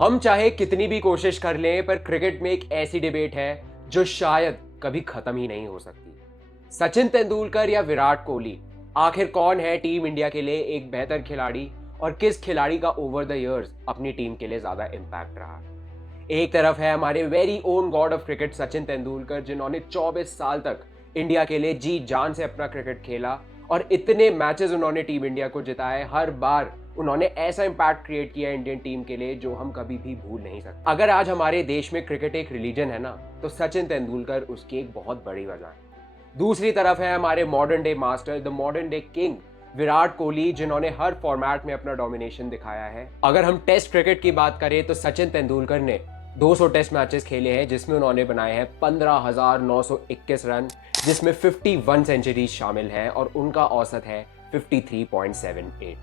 हम चाहे कितनी भी कोशिश कर लें, पर क्रिकेट में एक ऐसी डिबेट है जो शायद कभी खत्म ही नहीं हो सकती। सचिन तेंदुलकर या विराट कोहली, आखिर कौन है टीम इंडिया के लिए एक बेहतर खिलाड़ी और किस खिलाड़ी का ओवर द इयर्स अपनी टीम के लिए ज्यादा इंपैक्ट रहा। एक तरफ है हमारे very own God of cricket Sachin Tendulkar, जिन्होंने 24 साल तक इंडिया के लिए जी जान से अपना क्रिकेट खेला और इतने मैचेस उन्होंने टीम इंडिया को जिताए। हर बार उन्होंने ऐसा इंपैक्ट क्रिएट किया इंडियन टीम के लिए जो हम कभी भी भूल नहीं सकते। अगर आज हमारे देश में क्रिकेट एक रिलीजन है ना, तो सचिन तेंदुलकर उसकी एक बहुत बड़ी वजह है। दूसरी तरफ है हमारे modern day master, the modern day king Virat Kohli, जिन्होंने हर फॉर्मेट में अपना डोमिनेशन दिखाया है। अगर हम टेस्ट क्रिकेट की बात करें तो सचिन तेंदुलकर ने 200 टेस्ट मैचेस खेले हैं, जिसमें उन्होंने बनाए हैं 15,921 रन, जिसमें 51 सेंचुरीज शामिल हैं और उनका औसत है 53.78।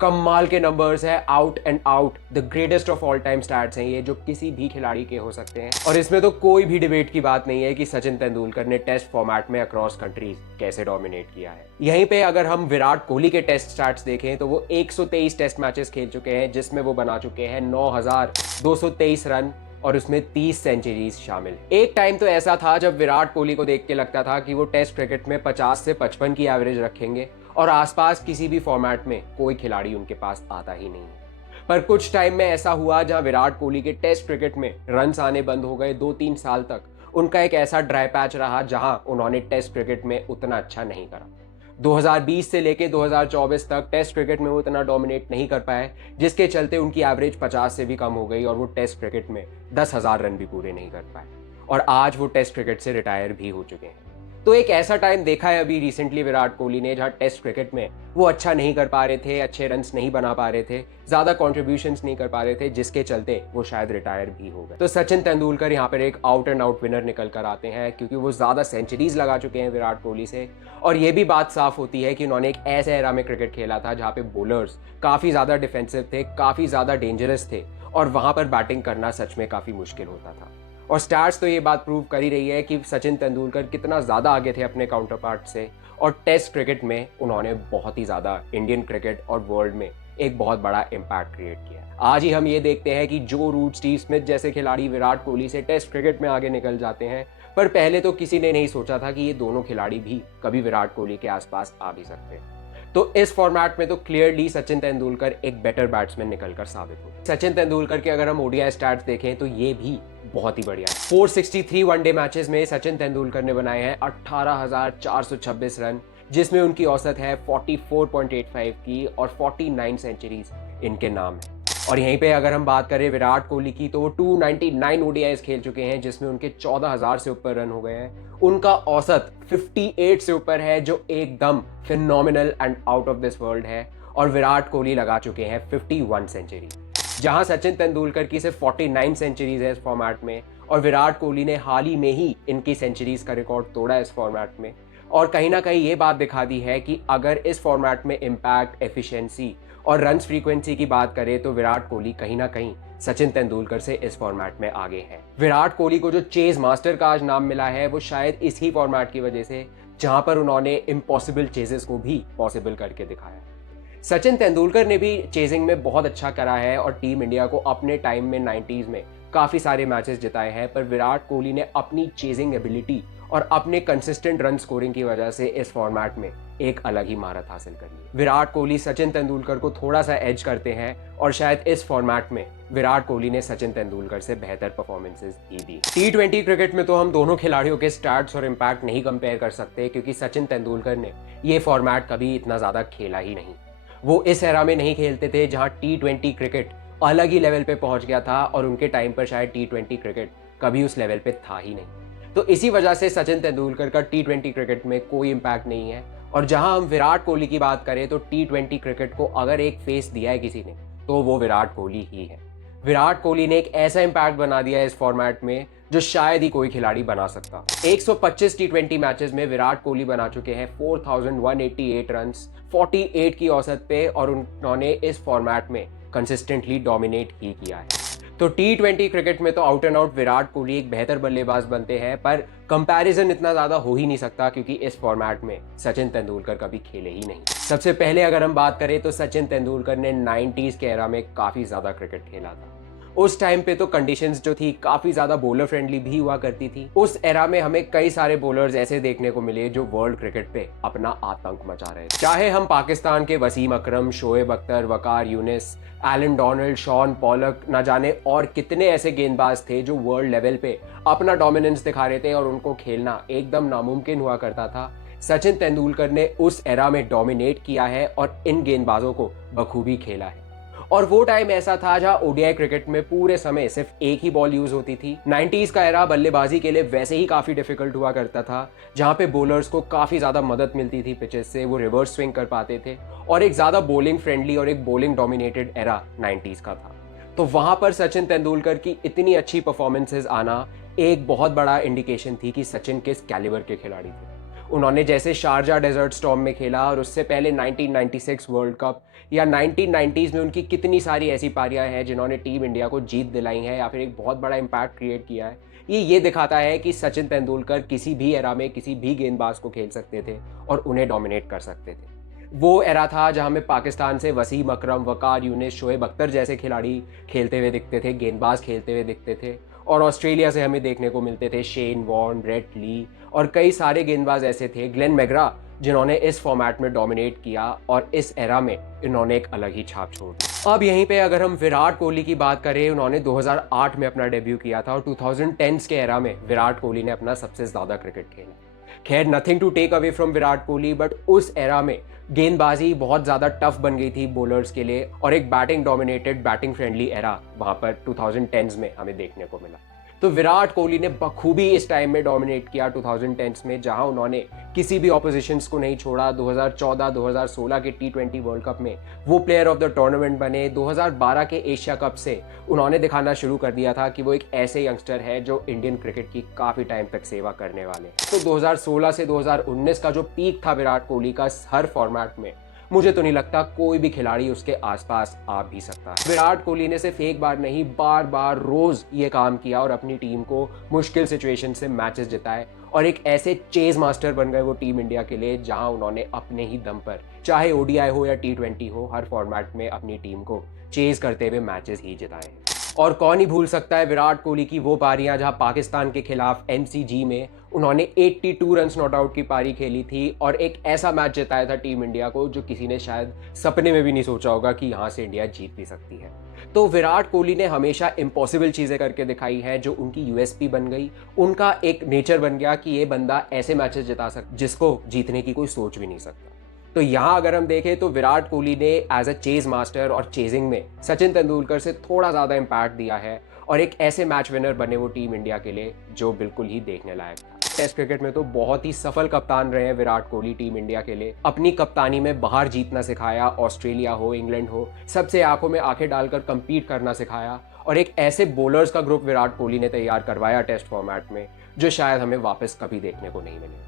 कमाल के नंबर्स है, out and out the greatest of all time stats हैं ये, जो किसी भी खिलाड़ी के हो सकते हैं। और इसमें तो कोई भी डिबेट की बात नहीं है कि सचिन तेंदुलकर ने टेस्ट फॉर्मेट में अक्रॉस कंट्रीज कैसे डोमिनेट किया है। यहीं पे अगर हम विराट कोहली के टेस्ट स्टैट्स देखें तो वो 123 टेस्ट मैचेस खेल चुके हैं, जिसमें वो बना चुके हैं 9,223 रन और उसमें 30 सेंचुरीज शामिल। एक टाइम तो ऐसा था जब विराट कोहली को देख के लगता था कि वो टेस्ट क्रिकेट में 50 से 55 की एवरेज रखेंगे और आसपास किसी भी फॉर्मेट में कोई खिलाड़ी उनके पास आता ही नहीं है। पर कुछ टाइम में ऐसा हुआ जहां विराट कोहली के टेस्ट क्रिकेट में रन्स आने बंद हो गए। 2-3 साल तक उनका एक ऐसा ड्राई पैच रहा जहां उन्होंने टेस्ट क्रिकेट में उतना अच्छा नहीं करा। 2020 से लेके 2024 तक टेस्ट क्रिकेट में वो इतना डोमिनेट नहीं कर पाए, जिसके चलते उनकी एवरेज 50 से भी कम हो गई और वो टेस्ट क्रिकेट में 10,000 रन भी पूरे नहीं कर पाए और आज वो टेस्ट क्रिकेट से रिटायर भी हो चुके हैं। तो एक ऐसा टाइम देखा है अभी रिसेंटली विराट कोहली ने, जहां टेस्ट क्रिकेट में वो अच्छा नहीं कर पा रहे थे, अच्छे रन्स नहीं बना पा रहे थे, ज्यादा कॉन्ट्रीब्यूशंस नहीं कर पा रहे थे, जिसके चलते वो शायद रिटायर भी हो गए। तो सचिन तेंदुलकर यहाँ पर एक आउट एंड आउट विनर निकल कर आते हैं, क्योंकि वो ज्यादा सेंचुरीज लगा चुके हैं विराट कोहली से। और ये भी बात साफ होती है कि उन्होंने एक ऐसे एरा में क्रिकेट खेला था जहाँ पे बॉलर्स काफी ज्यादा डिफेंसिव थे, काफी ज्यादा डेंजरस थे और वहां पर बैटिंग करना सच में काफी मुश्किल होता था। और स्टैट्स तो ये बात प्रूव कर ही रही है कि सचिन तेंदुलकर कितना ज़्यादा आगे थे अपने काउंटर पार्ट से, और टेस्ट क्रिकेट में उन्होंने बहुत ही ज़्यादा इंडियन क्रिकेट और वर्ल्ड में एक बहुत बड़ा इम्पैक्ट क्रिएट किया है। आज ही हम ये देखते हैं कि जो रूट, स्टीव स्मिथ जैसे खिलाड़ी विराट कोहली से टेस्ट क्रिकेट में आगे निकल जाते हैं, पर पहले तो किसी ने नहीं सोचा था कि ये दोनों खिलाड़ी भी कभी विराट कोहली के आसपास आ भी सकते हैं। तो इस फॉर्मेट में तो क्लियरली सचिन तेंदुलकर एक बेटर बैट्समैन निकलकर साबित हो। सचिन तेंदुलकर के अगर हम ओडीआई स्टैट्स देखें तो ये भी बहुत ही बढ़िया है। 463 वनडे मैचेस में सचिन तेंदुलकर ने बनाए हैं 18,426 रन, जिसमें उनकी औसत है 44.85 की और 49 सेंचुरीज इनके नाम है। और यहीं पे अगर हम बात करें विराट कोहली की, तो वो 299 ओडीआईज खेल चुके हैं, जिसमें उनके 14,000 से ऊपर रन हो गए हैं। उनका औसत 58 से ऊपर है, जो एकदम phenomenal and out of this world है। और विराट कोहली लगा चुके हैं 51 सेंचुरी, जहां सचिन तेंदुलकर की सिर्फ 49 सेंचुरीज है इस फॉर्मेट में, और विराट कोहली ने हाल ही में ही इनकी सेंचुरीज का रिकॉर्ड तोड़ा इस फॉर्मेट में। और कहीं ना कहीं ये बात दिखा दी है कि अगर इस फॉर्मेट में इम्पैक्ट, एफिशिएंसी और रन्स फ्रीक्वेंसी की बात करें तो विराट कोहली कहीं ना कहीं सचिन तेंदुलकर से इस फॉर्मेट में आगे है। विराट कोहली को जो चेज मास्टर का आज नाम मिला है, वो शायद इसी फॉर्मेट की वजह से, जहां पर उन्होंने इम्पॉसिबल चेजेस को भी पॉसिबल करके दिखाया। सचिन तेंदुलकर ने भी चेजिंग में बहुत अच्छा करा है और टीम इंडिया को अपने टाइम में 90s में काफी सारे मैचेस जिताए हैं, पर विराट कोहली ने अपनी चेजिंग एबिलिटी और अपने कंसिस्टेंट रन स्कोरिंग की वजह से इस फॉर्मेट में एक अलग ही महारत हासिल कर ली। विराट कोहली सचिन तेंदुलकर को थोड़ा सा एज करते हैं और शायद इस फॉर्मेट में विराट कोहली ने सचिन तेंदुलकर से बेहतर परफॉर्मेंसेस ही दी। T20 क्रिकेट में तो हम दोनों खिलाड़ियों के स्टैट्स और इम्पैक्ट नहीं कंपेयर कर सकते, क्योंकि सचिन तेंदुलकर ने ये फॉर्मेट कभी इतना ज्यादा खेला ही नहीं। वो इस एरा में नहीं खेलते थे जहां T20 क्रिकेट अलग ही लेवल पे पहुंच गया था, और उनके टाइम पर शायद T20 क्रिकेट कभी उस लेवल पे था ही नहीं। तो इसी वजह से सचिन तेंदुलकर का T20 क्रिकेट में कोई इम्पैक्ट नहीं है। और जहां हम विराट कोहली की बात करें तो T20 क्रिकेट को अगर एक फेस दिया है किसी ने, तो वो विराट कोहली ही है। विराट कोहली ने एक ऐसा इम्पैक्ट बना दिया है इस फॉर्मेट में जो शायद ही कोई खिलाड़ी बना सकता। 125 T20 मैचेस में विराट कोहली बना चुके हैं 4,188 रन्स, 48 की औसत पे, और उन्होंने इस फॉर्मेट में कंसिस्टेंटली डोमिनेट ही किया है। तो T20 क्रिकेट में तो out and out Virat Kohli एक बेहतर बल्लेबाज बनते हैं, पर कंपैरिजन इतना ज्यादा हो ही नहीं सकता, क्योंकि इस फॉर्मेट में सचिन तेंदुलकर कभी खेले ही नहीं। सबसे पहले अगर हम बात करें तो सचिन तेंदुलकर ने 90s के एरा में काफी ज्यादा क्रिकेट खेला था। उस टाइम पे तो कंडीशंस जो थी काफ़ी ज़्यादा बॉलर फ्रेंडली भी हुआ करती थी। उस एरा में हमें कई सारे बॉलर्स ऐसे देखने को मिले जो वर्ल्ड क्रिकेट पे अपना आतंक मचा रहे थे। चाहे हम पाकिस्तान के Wasim Akram, Shoaib Akhtar, Waqar Younis, Allan Donald, Shaun Pollock, ना जाने और कितने ऐसे गेंदबाज थे जो वर्ल्ड लेवल पे अपना डोमिनेंस दिखा रहे थे और उनको खेलना एकदम नामुमकिन हुआ करता था। सचिन तेंदुलकर ने उस एरा में डोमिनेट किया है और इन गेंदबाजों को बखूबी खेला है। और वो टाइम ऐसा था जहां ओडीआई क्रिकेट में पूरे समय सिर्फ एक ही बॉल यूज होती थी। 90s का एरा बल्लेबाजी के लिए वैसे ही काफी डिफिकल्ट हुआ करता था, जहां पे बॉलर्स को काफी ज्यादा मदद मिलती थी पिचेस से, वो रिवर्स स्विंग कर पाते थे और एक ज्यादा बॉलिंग फ्रेंडली और एक बॉलिंग डोमिनेटेड एरा 90s का था। तो वहां पर सचिन तेंदुलकर की इतनी अच्छी परफॉर्मेंसेज आना एक बहुत बड़ा इंडिकेशन थी कि सचिन किस कैलिबर के खिलाड़ी थे। उन्होंने जैसे शारजा डेजर्ट स्टॉर्म में खेला और उससे पहले 1996 वर्ल्ड कप या 1990s में उनकी कितनी सारी ऐसी पारियां हैं जिन्होंने टीम इंडिया को जीत दिलाई है या फिर एक बहुत बड़ा इम्पैक्ट क्रिएट किया है। ये दिखाता है कि सचिन तेंदुलकर किसी भी एरा में किसी भी गेंदबाज को खेल सकते थे और उन्हें डोमिनेट कर सकते थे। वो एरा था जहां में पाकिस्तान से वसीम अकरम, वकार यूनिस, शोएब अख्तर जैसे खिलाड़ी खेलते हुए दिखते थे, गेंदबाज खेलते हुए दिखते थे। और ऑस्ट्रेलिया से हमें देखने को मिलते थे शेन वॉर्न, ब्रेट ली और कई सारे गेंदबाज ऐसे थे, ग्लेन मैग्रा, जिन्होंने इस फॉर्मेट में डोमिनेट किया और इस एरा में इन्होंने एक अलग ही छाप छोड़ दी। अब यहीं पे अगर हम विराट कोहली की बात करें, उन्होंने 2008 में अपना डेब्यू किया था और 2010s के एरा में विराट कोहली ने अपना सबसे ज़्यादा क्रिकेट खेला। खैर, nothing to take away from Virat Kohli, but उस एरा में गेंदबाजी बहुत ज़्यादा टफ बन गई थी बॉलर्स के लिए और एक batting dominated, batting friendly era वहाँ पर 2010s में हमें देखने को मिला। तो विराट कोहली ने बखूबी इस टाइम में डोमिनेट किया 2010s में, जहां उन्होंने किसी भी ऑपोजिशंस को नहीं छोड़ा। 2014-2016 के T20 वर्ल्ड कप में वो प्लेयर ऑफ द टूर्नामेंट बने। 2012 के एशिया कप से उन्होंने दिखाना शुरू कर दिया था कि वो एक ऐसे यंगस्टर है जो इंडियन क्रिकेट की काफ़ी टाइम तक सेवा करने वाले हैं। तो 2016 से 2019 का जो पीक था विराट कोहली का हर फॉर्मेट में, मुझे तो नहीं लगता कोई भी खिलाड़ी उसके आसपास आ भी सकता है। विराट कोहली ने सिर्फ एक बार नहीं, बार बार रोज ये काम किया और अपनी टीम को मुश्किल सिचुएशन से मैचेस जिताए और एक ऐसे चेज मास्टर बन गए वो टीम इंडिया के लिए, जहां उन्होंने अपने ही दम पर, चाहे ओडीआई हो या T20 हो, हर फॉर्मेट में अपनी टीम को चेज करते हुए मैचेस ही जिताए। और कौन ही भूल सकता है विराट कोहली की वो पारियां जहां पाकिस्तान के खिलाफ MCG में उन्होंने 82 रन्स नॉट आउट की पारी खेली थी और एक ऐसा मैच जिताया था टीम इंडिया को जो किसी ने शायद सपने में भी नहीं सोचा होगा कि यहाँ से इंडिया जीत भी सकती है। तो विराट कोहली ने हमेशा इम्पॉसिबल चीज़ें करके दिखाई हैं जो उनकी USP बन गई, उनका एक नेचर बन गया कि ये बंदा ऐसे मैचेस जिता सकता जिसको जीतने की कोई सोच भी नहीं सकता। तो यहाँ अगर हम देखें तो विराट कोहली ने एज अ चेज मास्टर और चेजिंग में सचिन तेंदुलकर से थोड़ा ज़्यादा इम्पैक्ट दिया है और एक ऐसे मैच विनर बने वो टीम इंडिया के लिए जो बिल्कुल ही देखने लायक था। टेस्ट क्रिकेट में तो बहुत ही सफल कप्तान रहे हैं विराट कोहली टीम इंडिया के लिए। अपनी कप्तानी में बाहर जीतना सिखाया, ऑस्ट्रेलिया हो, इंग्लैंड हो, सबसे आंखों में आंखें डालकर कंपीट करना सिखाया और एक ऐसे बॉलर्स का ग्रुप विराट कोहली ने तैयार करवाया टेस्ट फॉर्मेट में जो शायद हमें वापस कभी देखने को नहीं मिलेगा।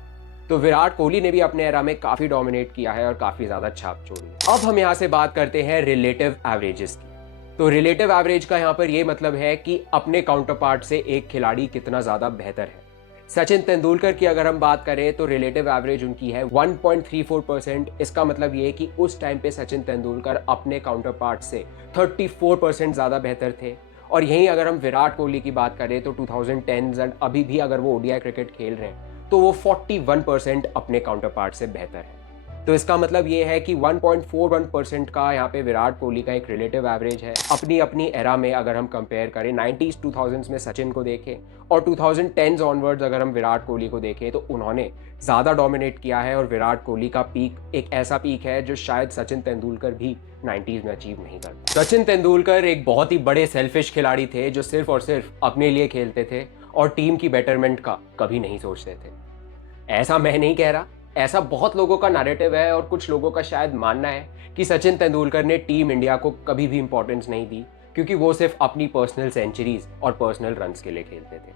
तो विराट कोहली ने भी अपने एरा में काफ़ी डोमिनेट किया है और काफ़ी ज़्यादा छाप छोड़ी। अब हम यहाँ से बात करते हैं रिलेटिव एवरेजेस की। तो रिलेटिव एवरेज का यहाँ पर ये मतलब है कि अपने काउंटर पार्ट से एक खिलाड़ी कितना ज़्यादा बेहतर है। सचिन तेंदुलकर की अगर हम बात करें तो रिलेटिव एवरेज उनकी है 1.34%। इसका मतलब ये है कि उस टाइम पे सचिन तेंदुलकर अपने काउंटर पार्ट से 34% ज़्यादा बेहतर थे। और यहीं अगर हम विराट कोहली की बात करें तो 2010s एंड अभी भी अगर वो ओडीआई क्रिकेट खेल रहे हैं तो वो 41% अपने काउंटर पार्ट से बेहतर है। तो इसका मतलब ये है कि 1.41% का यहाँ पे विराट कोहली का एक रिलेटिव एवरेज है। अपनी अपनी एरा में अगर हम कंपेयर करें, 90s 2000s में सचिन को देखें और 2010s ऑनवर्ड्स अगर हम विराट कोहली को देखें तो उन्होंने ज़्यादा डोमिनेट किया है और विराट कोहली का पीक एक ऐसा पीक है जो शायद सचिन तेंदुलकर भी 90s में अचीव नहीं करता। सचिन तेंदुलकर एक बहुत ही बड़े सेल्फिश खिलाड़ी थे जो सिर्फ और सिर्फ अपने लिए खेलते थे और टीम की बेटरमेंट का कभी नहीं सोचते थे। ऐसा मैं नहीं कह रहा, ऐसा बहुत लोगों का नैरेटिव है और कुछ लोगों का शायद मानना है कि सचिन तेंदुलकर ने टीम इंडिया को कभी भी इंपॉर्टेंस नहीं दी क्योंकि वो सिर्फ अपनी पर्सनल सेंचुरीज और पर्सनल रन्स के लिए खेलते थे।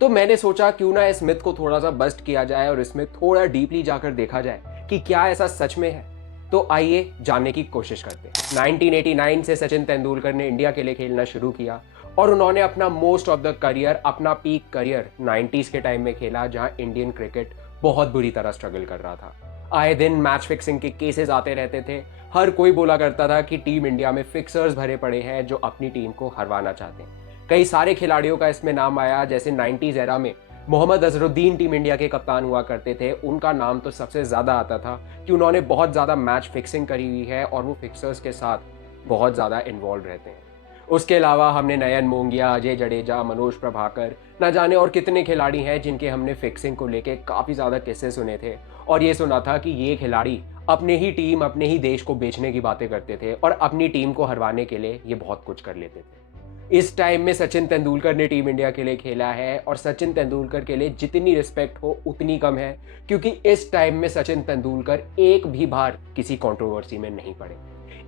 तो मैंने सोचा क्यों ना इस मिथ को थोड़ा सा बस्ट किया जाए और इसमें थोड़ा डीपली जाकर देखा जाए कि क्या ऐसा सच में है। तो आइए जानने की कोशिश करते हैं। 1989 से सचिन तेंदुलकर ने इंडिया के लिए खेलना शुरू किया और उन्होंने अपना मोस्ट ऑफ द करियर, अपना पीक करियर 90s के टाइम में खेला जहां इंडियन क्रिकेट बहुत बुरी तरह स्ट्रगल कर रहा था। आए दिन मैच फिक्सिंग के केसेस आते रहते थे। हर कोई बोला करता था कि टीम इंडिया में फिक्सर्स भरे पड़े हैं जो अपनी टीम को हरवाना चाहते हैं। कई सारे खिलाड़ियों का इसमें नाम आया, जैसे 90s एरा में मोहम्मद अजहरुद्दीन टीम इंडिया के कप्तान हुआ करते थे। उनका नाम तो सबसे ज़्यादा आता था कि उन्होंने बहुत ज़्यादा मैच फिक्सिंग करी हुई है और वो फिक्सर्स के साथ बहुत ज़्यादा इन्वॉल्व रहते हैं। उसके अलावा हमने नयन मोंगिया, अजय जडेजा, मनोज प्रभाकर, न जाने और कितने खिलाड़ी हैं जिनके हमने फिक्सिंग को लेके काफ़ी ज़्यादा किस्से सुने थे और ये सुना था कि ये खिलाड़ी अपने ही टीम, अपने ही देश को बेचने की बातें करते थे और अपनी टीम को हरवाने के लिए ये बहुत कुछ कर लेते थे। इस टाइम में सचिन तेंदुलकर ने टीम इंडिया के लिए खेला है और सचिन तेंदुलकर के लिए जितनी रिस्पेक्ट हो उतनी कम है, क्योंकि इस टाइम में सचिन तेंदुलकर एक भी बार किसी कंट्रोवर्सी में नहीं पड़े।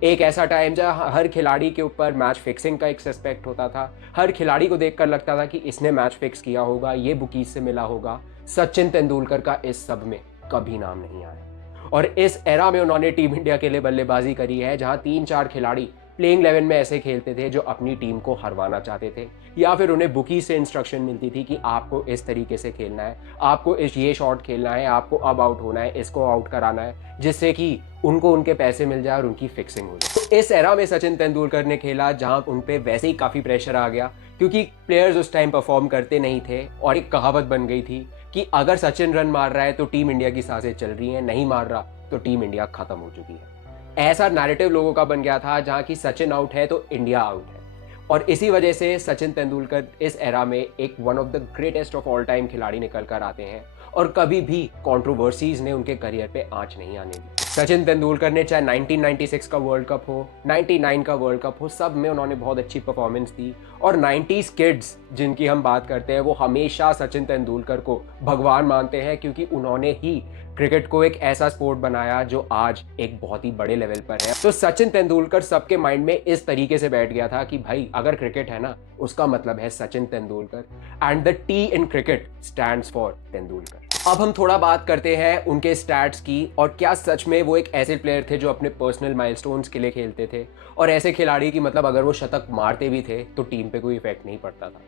एक ऐसा टाइम जहाँ हर खिलाड़ी के ऊपर मैच फिक्सिंग का एक सस्पेक्ट होता था। हर खिलाड़ी को देखकर लगता था कि इसने मैच फिक्स किया होगा, ये बुकीज से मिला होगा। सचिन तेंदुलकर का इस सब में कभी नाम नहीं आया और इस एरा में उन्होंने टीम इंडिया के लिए बल्लेबाजी करी है, जहां 3-4 खिलाड़ी प्लेइंग 11 में ऐसे खेलते थे जो अपनी टीम को हरवाना चाहते थे, या फिर उन्हें बुकी से इंस्ट्रक्शन मिलती थी कि आपको इस तरीके से खेलना है, आपको ये शॉट खेलना है, आपको अब आउट होना है, इसको आउट कराना है, जिससे कि उनको उनके पैसे मिल जाए और उनकी फिक्सिंग हो जाए। तो इस एरा में सचिन तेंदुलकर ने खेला जहां उन पे वैसे ही काफ़ी प्रेशर आ गया, क्योंकि प्लेयर्स उस टाइम परफॉर्म करते नहीं थे और एक कहावत बन गई थी कि अगर सचिन रन मार रहा है तो टीम इंडिया की सांसें चल रही हैं, नहीं मार रहा तो टीम इंडिया खत्म हो चुकी है। ऐसा नैरेटिव लोगों का बन गया था जहां कि सचिन आउट है तो इंडिया आउट है, और इसी वजह से सचिन तेंदुलकर इस एरा में एक one of the greatest of all time खिलाड़ी निकल कर आते हैं और कभी भी कंट्रोवर्सीज ने उनके करियर पे आंच नहीं आने दी। सचिन तेंदुलकर ने चाहे 1996 का वर्ल्ड कप हो, 99 का वर्ल्ड कप हो, सब में उन्होंने बहुत अच्छी परफॉर्मेंस दी और 90s किड्स जिनकी हम बात करते हैं वो हमेशा सचिन तेंदुलकर को भगवान मानते हैं, क्योंकि उन्होंने ही क्रिकेट को एक ऐसा स्पोर्ट बनाया जो आज एक बहुत ही बड़े लेवल पर है। तो सचिन तेंदुलकर सबके माइंड में इस तरीके से बैठ गया था कि भाई अगर क्रिकेट है ना, उसका मतलब है Sachin Tendulkar, and the T in cricket stands for Tendulkar. अब हम थोड़ा बात करते हैं उनके स्टैट्स की और क्या सच में वो एक ऐसे प्लेयर थे जो अपने पर्सनल माइलस्टोन्स के लिए खेलते थे और ऐसे खिलाड़ी की मतलब अगर वो शतक मारते भी थे तो टीम पे कोई इफेक्ट नहीं पड़ता था।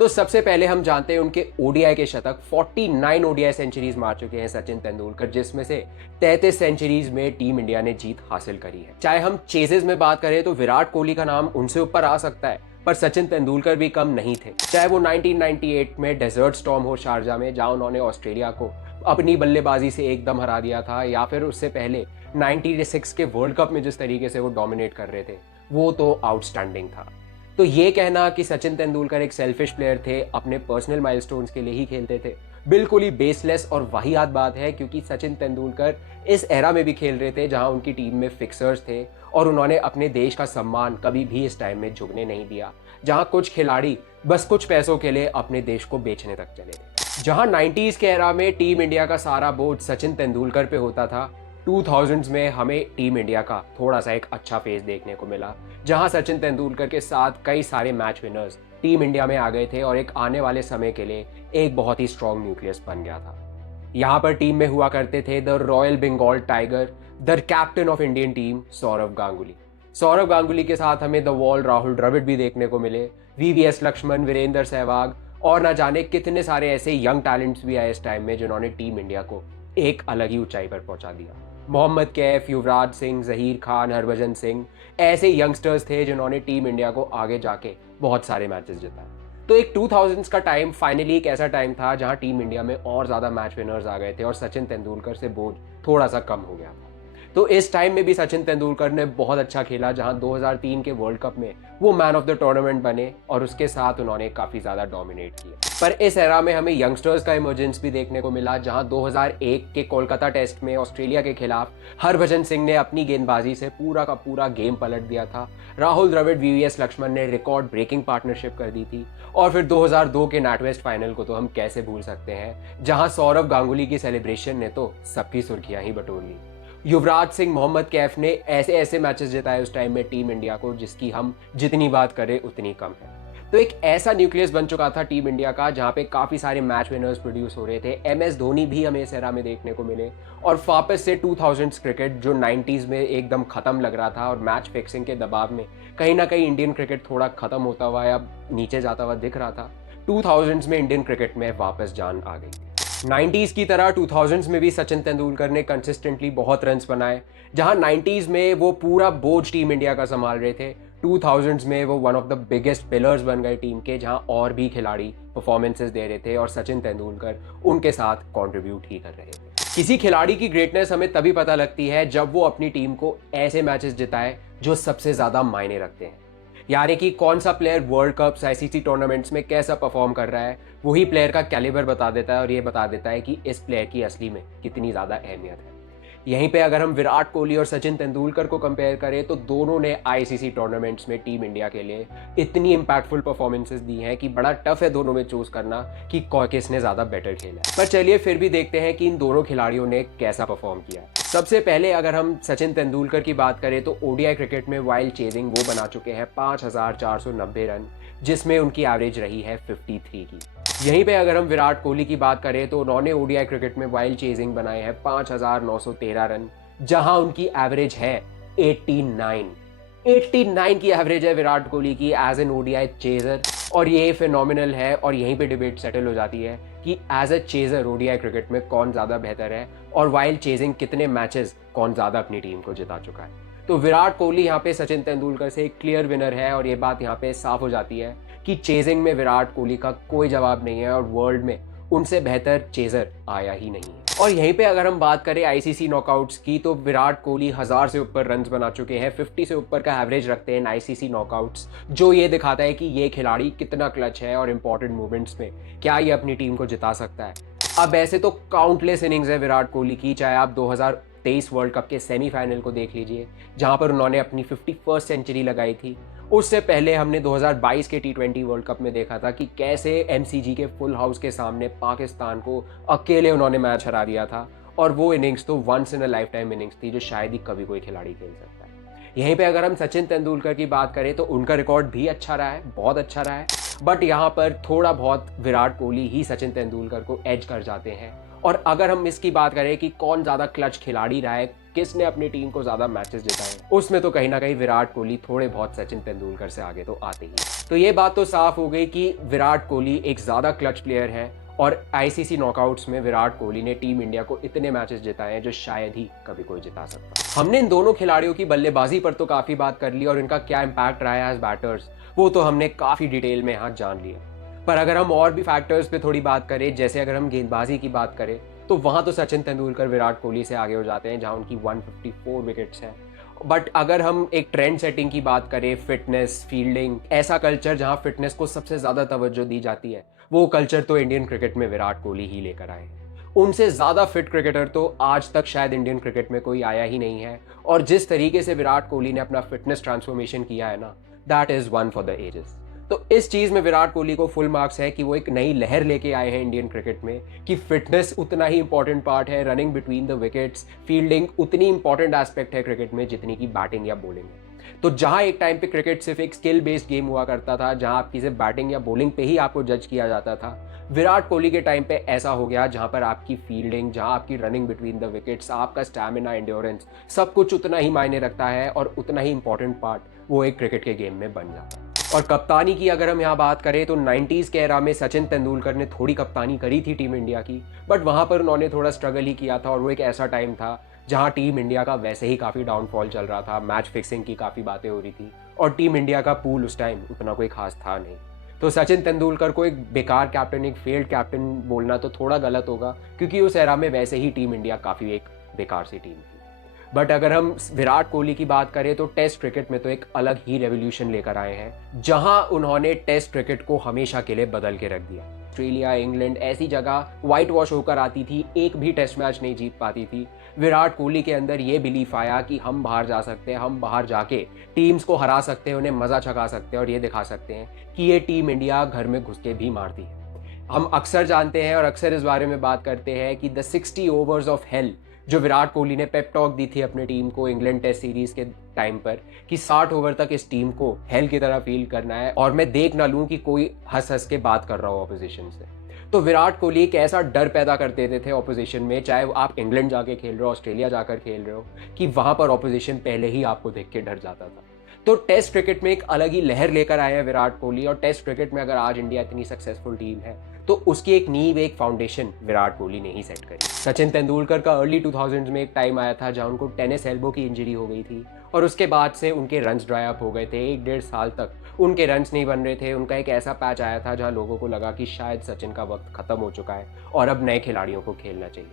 तो सबसे पहले हम जानते हैं उनके ओडीआई के शतक। 49 ओडीआई सेंचुरीज मार चुके हैं सचिन तेंदुलकर, जिसमें से 33 सेंचुरीज में टीम इंडिया ने जीत हासिल करी है। चाहे हम चेजेस में बात करें तो विराट कोहली का नाम उनसे ऊपर आ सकता है, पर सचिन तेंदुलकर भी कम नहीं थे। चाहे वो 1998 में डेजर्ट स्टॉर्म हो शारजा में, जहां उन्होंने ऑस्ट्रेलिया को अपनी बल्लेबाजी से एकदम हरा दिया था, या फिर उससे पहले 96 के वर्ल्ड कप में जिस तरीके से वो डोमिनेट कर रहे थे, वो तो आउटस्टैंडिंग था। तो ये कहना कि सचिन तेंदुलकर एक सेल्फिश प्लेयर थे, अपने पर्सनल माइलस्टोन्स के लिए ही खेलते थे, बिल्कुल ही बेसलेस और वाहियात बात है, क्योंकि सचिन तेंदुलकर इस एरा में भी खेल रहे थे जहां उनकी टीम में फिक्सर्स थे और उन्होंने अपने देश का सम्मान कभी भी इस टाइम में झुकने नहीं दिया, जहां कुछ खिलाड़ी बस कुछ पैसों के लिए अपने देश को बेचने तक चले थे। जहां 90s के एरा में टीम इंडिया का सारा बोझ सचिन तेंदुलकर पे होता था, 2000s में हमें टीम इंडिया का थोड़ा सा एक अच्छा फेस देखने को मिला, जहां सचिन तेंदुलकर के साथ कई सारे मैच विनर्स टीम इंडिया में आ गए थे और एक आने वाले समय के लिए एक बहुत ही स्ट्रॉन्ग न्यूक्लियस बन गया था। यहाँ पर टीम में हुआ करते थे the royal Bengal tiger, the captain of Indian team Sourav Ganguly. Sourav Ganguly के साथ हमें द वॉल राहुल द्रविड़ भी देखने को मिले, वीवीएस लक्ष्मण, वीरेंद्र सहवाग और न जाने कितने सारे ऐसे यंग टैलेंट्स भी आए इस टाइम में जिन्होंने टीम इंडिया को एक अलग ही ऊंचाई पर पहुंचा दिया। मोहम्मद कैफ, युवराज सिंह, जहीर खान, हरभजन सिंह ऐसे यंगस्टर्स थे जिन्होंने टीम इंडिया को आगे जाके बहुत सारे मैचेस जिताए। तो एक 2000s का टाइम फाइनली एक ऐसा टाइम था जहां टीम इंडिया में और ज़्यादा मैच विनर्स आ गए थे और सचिन तेंदुलकर से बोझ थोड़ा सा कम हो गया था। तो इस टाइम में भी सचिन तेंदुलकर ने बहुत अच्छा खेला, जहां 2003 के वर्ल्ड कप में वो मैन ऑफ द टूर्नामेंट बने और उसके साथ उन्होंने काफ़ी ज़्यादा डोमिनेट किया। पर इस एरा में हमें यंगस्टर्स का इमर्जेंस भी देखने को मिला, जहां 2001 के कोलकाता टेस्ट में ऑस्ट्रेलिया के खिलाफ हरभजन सिंह ने अपनी गेंदबाजी से पूरा का पूरा गेम पलट दिया था। राहुल द्रविड़, वीवीएस लक्ष्मण ने रिकॉर्ड ब्रेकिंग पार्टनरशिप कर दी थी। और फिर 2002 के नैटवेस्ट फाइनल को तो हम कैसे भूल सकते हैं, जहां सौरव गांगुली की सेलिब्रेशन ने तो सबकी सुर्खियां ही बटोर ली। युवराज सिंह, मोहम्मद कैफ ने ऐसे ऐसे मैचेस जिताए उस टाइम में टीम इंडिया को, जिसकी हम जितनी बात करें उतनी कम है। तो एक ऐसा न्यूक्लियस बन चुका था टीम इंडिया का जहां पे काफ़ी सारे मैच विनर्स प्रोड्यूस हो रहे थे। एमएस धोनी भी हमें इस एरा में देखने को मिले और वापस से 2000s क्रिकेट जो 90s में एकदम ख़त्म लग रहा था और मैच फिक्सिंग के दबाव में कहीं ना कहीं इंडियन क्रिकेट थोड़ा ख़त्म होता हुआ या नीचे जाता हुआ दिख रहा था, 2000s में इंडियन क्रिकेट में वापस जान आ गई थी। 90s की तरह 2000s में भी सचिन तेंदुलकर ने कंसिस्टेंटली बहुत रन्स बनाए। जहां 90s में वो पूरा बोझ टीम इंडिया का संभाल रहे थे, 2000s में वो one of the biggest pillars बन गए टीम के, जहां और भी खिलाड़ी परफॉर्मेंसेस दे रहे थे और सचिन तेंदुलकर उनके साथ कंट्रीब्यूट ही कर रहे थे। किसी खिलाड़ी की ग्रेटनेस हमें तभी पता लगती है जब वो अपनी टीम को ऐसे मैचेस जिताए जो सबसे ज़्यादा मायने रखते हैं। यानी कि कौन सा player world cups, ICC tournaments में कैसा परफॉर्म कर रहा है, वही प्लेयर का कैलिबर बता देता है और ये बता देता है कि इस प्लेयर की असली में कितनी ज़्यादा अहमियत है। यहीं पे अगर हम विराट कोहली और सचिन तेंदुलकर को कंपेयर करें तो दोनों ने आईसीसी टूर्नामेंट्स में टीम इंडिया के लिए इतनी इंपैक्टफुल परफॉर्मेंसेस दी हैं कि बड़ा टफ है दोनों में चूज करना कि किसने ज़्यादा बेटर खेला है। पर चलिए फिर भी देखते हैं कि इन दोनों खिलाड़ियों ने कैसा परफॉर्म किया। सबसे पहले अगर हम सचिन तेंदुलकर की बात करें तो ओडीआई क्रिकेट में वाइल्ड चेजिंग वो बना चुके हैं 5,490 रन, जिसमें उनकी एवरेज रही है 53 की। यहीं पे अगर हम विराट कोहली की बात करें तो उन्होंने ओडीआई क्रिकेट में वाइल्ड चेजिंग बनाए हैं 5,913 रन, जहां उनकी एवरेज है 89 की एवरेज है विराट कोहली की एज एन ओडीआई चेजर। और ये फिनोमिनल है और यहीं पे डिबेट सेटल हो जाती है कि as a chaser ODI cricket में कौन ज़्यादा बेहतर है और वाइल्ड चेजिंग कितने मैचेस कौन ज़्यादा अपनी टीम को जिता चुका है। तो विराट कोहली यहाँ पे सचिन तेंदुलकर से एक क्लियर विनर है और ये बात यहाँ पे साफ हो जाती है कि चेजिंग में विराट कोहली का कोई जवाब नहीं है और वर्ल्ड में उनसे बेहतर चेजर आया ही नहीं है। और यहीं पे अगर हम बात करें आईसीसी नॉकआउट्स की तो विराट कोहली 1000 से ऊपर रन्स बना चुके हैं, 50 से ऊपर का एवरेज रखते हैं आईसीसी नॉकआउट्स, जो ये दिखाता है कि ये खिलाड़ी कितना क्लच है और इंपॉर्टेंट मूवमेंट्स में क्या ये अपनी टीम को जिता सकता है। अब ऐसे तो काउंटलेस इनिंग्स है विराट कोहली की, चाहे आप 2023 वर्ल्ड कप के सेमीफाइनल को देख लीजिए जहां पर उन्होंने अपनी 51st सेंचुरी लगाई थी। उससे पहले हमने 2022 के टी20 वर्ल्ड कप में देखा था कि कैसे एमसीजी के फुल हाउस के सामने पाकिस्तान को अकेले उन्होंने मैच हरा दिया था और वो इनिंग्स तो once in a lifetime innings थी जो शायद ही कभी कोई खिलाड़ी खेल सकता है। यहीं पे अगर हम सचिन तेंदुलकर की बात करें तो उनका रिकॉर्ड भी अच्छा रहा है, बहुत अच्छा रहा है, बट यहाँ पर थोड़ा बहुत विराट कोहली ही सचिन तेंदुलकर को एज कर जाते हैं। और अगर हम इसकी बात करें कि कौन ज़्यादा क्लच खिलाड़ी रहा है, किसने अपनी टीम को ज़्यादा मैचेस जिताए, उसमें तो कहीं ना कहीं विराट कोहली थोड़े बहुत सचिन तेंदुलकर से आगे तो आते ही। तो ये बात तो साफ हो गई कि विराट कोहली एक ज़्यादा क्लच प्लेयर है और आईसीसी नॉकआउट्स में विराट कोहली ने टीम इंडिया को इतने मैचेस जिताए हैं जो शायद ही कभी कोई जिता सकता। हमने इन दोनों खिलाड़ियों की बल्लेबाजी पर तो काफ़ी बात कर ली और इनका क्या इम्पैक्ट रहा है एज बैटर्स, वो तो हमने काफ़ी डिटेल में यहाँ जान लिया। पर अगर हम और भी फैक्टर्स पे थोड़ी बात करें, जैसे अगर हम गेंदबाजी की बात करें तो वहाँ तो सचिन तेंदुलकर विराट कोहली से आगे हो जाते हैं जहाँ उनकी 154 विकेट्स हैं। बट अगर हम एक ट्रेंड सेटिंग की बात करें, फिटनेस, फील्डिंग, ऐसा कल्चर जहाँ फिटनेस को सबसे ज़्यादा तवज्जो दी जाती है, वो कल्चर तो इंडियन क्रिकेट में विराट कोहली ही लेकर आए हैं। उनसे ज़्यादा फिट क्रिकेटर तो आज तक शायद इंडियन क्रिकेट में कोई आया ही नहीं है और जिस तरीके से विराट कोहली ने अपना फिटनेस ट्रांसफॉर्मेशन किया है ना, that is one for the ages. तो इस चीज़ में विराट कोहली को फुल मार्क्स है कि वो एक नई लहर लेके आए हैं इंडियन क्रिकेट में कि फिटनेस उतना ही इंपॉर्टेंट पार्ट है, running between the wickets, fielding उतनी इंपॉर्टेंट एस्पेक्ट है क्रिकेट में जितनी की बैटिंग या बॉलिंग है। तो जहां एक टाइम पे क्रिकेट सिर्फ एक स्किल बेस्ड गेम हुआ करता था, जहां आपकी सिर्फ बैटिंग या बॉलिंग पे ही आपको जज किया जाता था, विराट कोहली के टाइम पे ऐसा हो गया जहां पर आपकी फील्डिंग, जहां आपकी रनिंग बिटवीन द विकेट्स, आपका स्टैमिना, एंड्योरेंस, सब कुछ उतना ही मायने रखता है और उतना ही इंपॉर्टेंट पार्ट वो एक क्रिकेट के गेम में बन जाता है। और कप्तानी की अगर हम यहाँ बात करें तो 90s के एरा में सचिन तेंदुलकर ने थोड़ी कप्तानी करी थी टीम इंडिया की, बट वहाँ पर उन्होंने थोड़ा स्ट्रगल ही किया था और वो एक ऐसा टाइम था जहाँ टीम इंडिया का वैसे ही काफ़ी डाउनफॉल चल रहा था, मैच फिक्सिंग की काफ़ी बातें हो रही थी और टीम इंडिया का पूल उस टाइम उतना कोई खास था नहीं। तो सचिन तेंदुलकर को एक बेकार कैप्टन, एक फेल्ड कैप्टन बोलना तो थोड़ा गलत होगा क्योंकि उस एरा में वैसे ही टीम इंडिया काफ़ी एक बेकार सी टीम थी। बट अगर हम विराट कोहली की बात करें तो टेस्ट क्रिकेट में तो एक अलग ही रेवोल्यूशन लेकर आए हैं जहां उन्होंने टेस्ट क्रिकेट को हमेशा के लिए बदल के रख दिया। ऑस्ट्रेलिया, इंग्लैंड ऐसी जगह वाइट वॉश होकर आती थी, एक भी टेस्ट मैच नहीं जीत पाती थी। विराट कोहली के अंदर ये बिलीफ आया कि हम बाहर जा सकते हैं, हम बाहर जाके टीम्स को हरा सकते हैं, उन्हें मज़ा चखा सकते हैं और ये दिखा सकते हैं कि ये टीम इंडिया घर में घुस के भी मारती है। हम अक्सर जानते हैं और अक्सर इस बारे में बात करते हैं कि द 60 ओवर्स ऑफ हेल जो विराट कोहली ने पेप टॉक दी थी अपनी टीम को इंग्लैंड टेस्ट सीरीज के टाइम पर कि 60 ओवर तक इस टीम को हेल की तरह फील करना है और मैं देख ना लूं कि कोई हंस हंस के बात कर रहा हो ऑपोजिशन से। तो विराट कोहली एक ऐसा डर पैदा कर देते थे ऑपोजिशन में, चाहे आप इंग्लैंड जाके खेल रहे हो, ऑस्ट्रेलिया जाकर खेल रहे हो, कि वहां पर ऑपोजिशन पहले ही आपको देख के डर जाता था। तो टेस्ट क्रिकेट में एक अलग ही लहर लेकर आए हैं विराट कोहली, और टेस्ट क्रिकेट में अगर आज इंडिया इतनी सक्सेसफुल टीम है तो उसकी एक नींव, एक फाउंडेशन विराट कोहली ने ही सेट करी। सचिन तेंदुलकर का अर्ली 2000s में एक टाइम आया था जहां उनको टेनिस एल्बो की इंजरी हो गई थी, और उसके बाद से उनके रन्स ड्राई अप हो गए थे। 1-1.5 साल तक उनके रन्स नहीं बन रहे थे। उनका एक ऐसा पैच आया था जहां लोगों को लगा कि शायद सचिन का वक्त खत्म हो चुका है और अब नए खिलाड़ियों को खेलना चाहिए।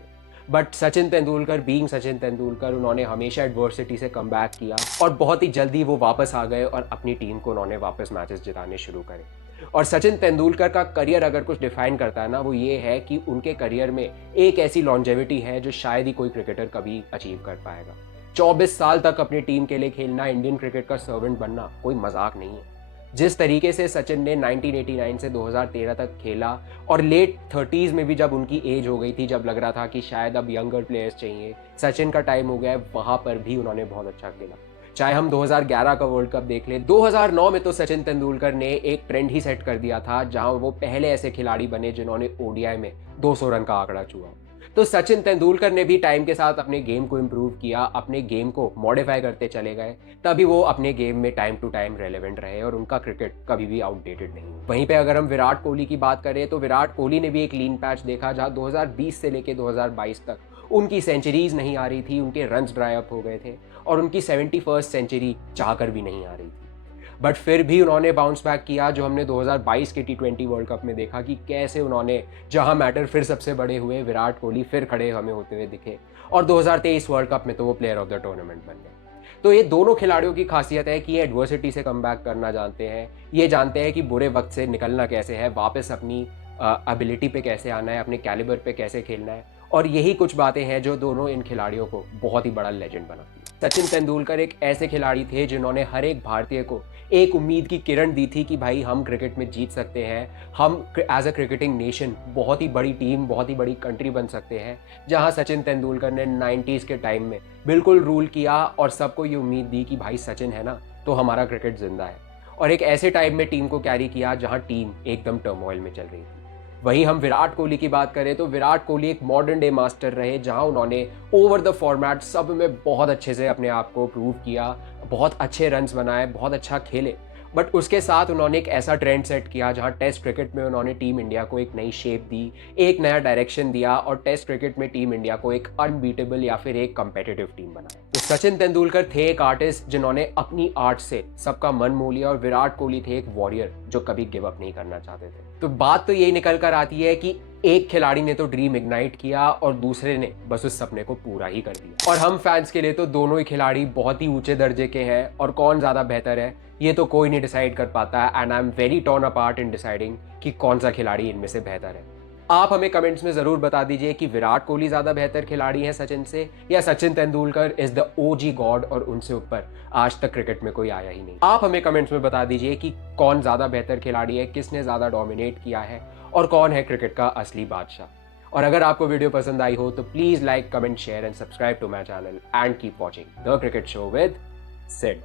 बट सचिन तेंदुलकर बीइंग सचिन तेंदुलकर, उन्होंने हमेशा एडवर्सिटी से कम बैक किया और बहुत ही जल्दी वो वापस आ गए और अपनी टीम को उन्होंने वापस मैचेस जिताने शुरू करे। और सचिन तेंदुलकर का करियर अगर कुछ डिफाइन करता है ना, वो ये है कि उनके करियर में एक ऐसी लॉन्जेविटी है जो शायद ही कोई क्रिकेटर कभी अचीव कर पाएगा। 24 साल तक अपनी टीम के लिए खेलना, इंडियन क्रिकेट का सर्वेंट बनना कोई मजाक नहीं है। जिस तरीके से सचिन ने 1989 से 2013 तक खेला, और लेट 30s में भी जब उनकी एज हो गई थी, जब लग रहा था कि शायद अब यंगर प्लेयर्स चाहिए, सचिन का टाइम हो गया है, वहां पर भी उन्होंने बहुत अच्छा खेला। चाहे हम 2011 का वर्ल्ड कप देख लें, 2009 में तो सचिन तेंदुलकर ने एक ट्रेंड ही सेट कर दिया था जहां वो पहले ऐसे खिलाड़ी बने जिन्होंने ओडीआई में 200 रन का आंकड़ा छुआ। तो सचिन तेंदुलकर ने भी टाइम के साथ अपने गेम को इम्प्रूव किया, अपने गेम को मॉडिफाई करते चले गए, तभी वो अपने गेम में टाइम टू टाइम रेलेवेंट रहे और उनका क्रिकेट कभी भी आउटडेटेड नहीं हुआ। वहीं पे अगर हम विराट कोहली की बात करें तो विराट कोहली ने भी एक लीन पैच देखा जहां 2020 से लेकर 2022 तक उनकी सेंचुरीज नहीं आ रही थी, उनके रन्स ड्राई अप हो गए थे और उनकी 71st सेंचुरी चाहकर भी नहीं आ रही थी। बट फिर भी उन्होंने बाउंस बैक किया, जो हमने 2022 के T20 वर्ल्ड कप में देखा कि कैसे उन्होंने, जहां मैटर फिर सबसे बड़े हुए, विराट कोहली फिर खड़े हमें होते हुए दिखे, और 2023 वर्ल्ड कप में तो वो प्लेयर ऑफ द टूर्नामेंट बन गए। तो ये दोनों खिलाड़ियों की खासियत है कि ये एडवर्सिटी से कम बैक करना जानते हैं, ये जानते हैं कि बुरे वक्त से निकलना कैसे है, वापस अपनी एबिलिटी पे कैसे आना है, अपने कैलिबर पे कैसे खेलना है, और यही कुछ बातें हैं जो दोनों इन खिलाड़ियों को बहुत ही बड़ा लेजेंड बनाती है। सचिन तेंदुलकर एक ऐसे खिलाड़ी थे जिन्होंने हर एक भारतीय को एक उम्मीद की किरण दी थी कि भाई हम क्रिकेट में जीत सकते हैं, हम एज अ क्रिकेटिंग नेशन बहुत ही बड़ी टीम, बहुत ही बड़ी कंट्री बन सकते हैं। जहां सचिन तेंदुलकर ने 90s के टाइम में बिल्कुल रूल किया और सबको ये उम्मीद दी कि भाई सचिन है ना तो हमारा क्रिकेट जिंदा है, और एक ऐसे टाइम में टीम को कैरी किया जहां टीम एकदम टर्मोइल में चल रही थी। वहीं हम विराट कोहली की बात करें तो विराट कोहली एक मॉडर्न डे मास्टर रहे, जहां उन्होंने ओवर द फॉर्मेट सब में बहुत अच्छे से अपने आप को प्रूव किया, बहुत अच्छे रन्स बनाए, बहुत अच्छा खेले। बट उसके साथ उन्होंने एक ऐसा ट्रेंड सेट किया जहां टेस्ट क्रिकेट में उन्होंने टीम इंडिया को एक नई शेप दी, एक नया डायरेक्शन दिया, और टेस्ट क्रिकेट में टीम इंडिया को एक अनबीटेबल या फिर एक कंपेटिटिव टीम बनाया। तो सचिन तेंदुलकर थे एक आर्टिस्ट जिन्होंने अपनी आर्ट से सबका मन मोह लिया, और विराट कोहली थे एक वॉरियर जो कभी गिव अप नहीं करना चाहते थे। तो बात तो यही निकल कर आती है कि एक खिलाड़ी ने तो ड्रीम इग्नाइट किया और दूसरे ने बस उस सपने को पूरा ही कर दिया। और हम फैंस के लिए तो दोनों ही खिलाड़ी बहुत ही ऊंचे दर्जे के हैं, और कौन ज्यादा बेहतर है ये तो कोई नहीं डिसाइड कर पाता है। And I am very torn apart in deciding कि कौन सा खिलाड़ी इनमें से बेहतर है। आप हमें कमेंट्स में जरूर बता दीजिए कि विराट कोहली ज्यादा बेहतर खिलाड़ी है सचिन से, या Sachin Tendulkar is the OG God और उनसे ऊपर आज तक क्रिकेट में कोई आया ही नहीं। आप हमें कमेंट्स में बता दीजिए कि कौन ज्यादा बेहतर खिलाड़ी है, किसने ज्यादा डोमिनेट किया है, और कौन है क्रिकेट का असली बादशाह। और अगर आपको वीडियो पसंद आई हो तो please like, comment, share and subscribe to my channel and keep watching the cricket show with Sid.